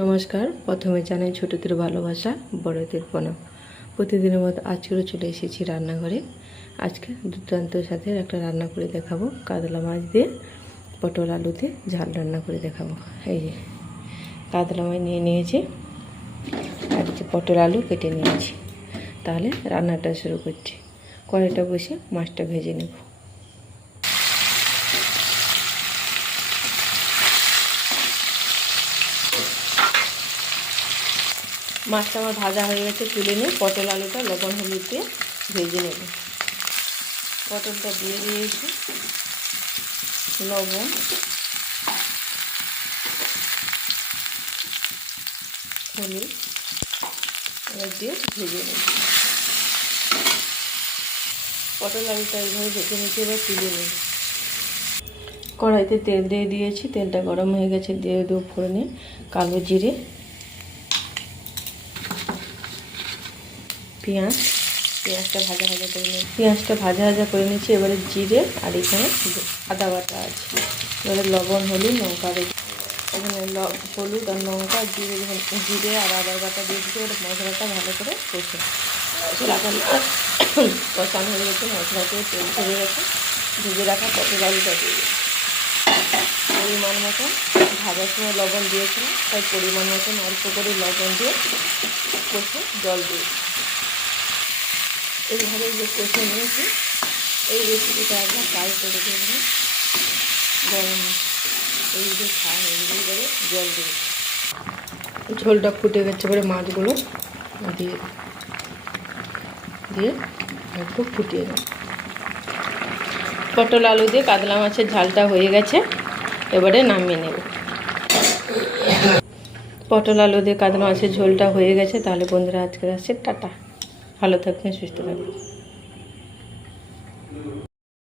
নমস্কার। প্রথমে জানাই ছোটদের ভালোবাসা, বড়দের প্রণাম। প্রতিদিনের মতো আজকেও চলে এসেছি রান্নাঘরে। আজকে দুর্দান্ত সাথে একটা রান্না করে দেখাবো। কাতলা মাছ দিয়ে পটল আলু দিয়ে ঝাল রান্না করে দেখাবো। এই যে কাতলা মাছ নিয়ে নিয়েছি আর যে পটল আলু কেটে নিয়েছি। তাহলে রান্নাটা শুরু করছি। কড়াইটা বসে মাছটা ভেজে নেব। মাছটা আমার ভাজা হয়ে গেছে, তুলে নিয়ে পটল আলুটা লবণ হলুদ দিয়ে ভেজে নেব। পটলটা দিয়ে দিয়েছি লবণ, হলুদ দিয়ে ভেজে নেব। পটল আলুটা এইভাবে ভেজে নিতে এবার তুলে নেব। কড়াইতে তেল দিয়ে দিয়েছি, তেলটা গরম হয়ে গেছে। দিয়ে দেবো ফোড়নে কালো জিরে, পেঁয়াজটা ভাজা ভাজা করে নিয়েছি। পেঁয়াজটা ভাজা ভাজা করে নিয়েছি। এবারে জিরে আর এখানে আদা বাটা আছে। এবারে লবণ হলুদ লঙ্কা এখানে হলুদ আর লঙ্কা জিরে আর আদা বাটা দিয়ে দিচ্ছি। এবারে মশলাটা ভালো করে কষে মশলাটা কষানো হয়ে গেছে। মশলাতে তেল ছেড়ে গেছে। ভেজে রাখা পটল আলুটা দিয়ে দিচ্ছি। পরিমাণ মতন ভাজার সময় লবণ দিয়েছিলাম, তাই পরিমাণ মতন অল্প করে লবণ দিয়ে কষে জল দিয়ে এইভাবে যে কষে নিয়েছি। এই রেসিপিটা একবার ট্রাই করে দেখবেন। গরম এই যে খাওয়া হয়ে গেলে জল দিয়ে ঝোলটা ফুটে গেছে। পরে মাছগুলো দিয়ে দিয়ে একটু ফুটিয়ে নেব। পটল আলু দিয়ে কাতলা মাছের ঝালটা হয়ে গেছে। এবারে নামিয়ে নেব। পটল আলু দিয়ে কাতলা মাছের ঝোলটা হয়ে গেছে। তাহলে বন্ধুরা আজকে আসছে, টাটা। ভালো থাকবেন, সুস্থ থাকবেন।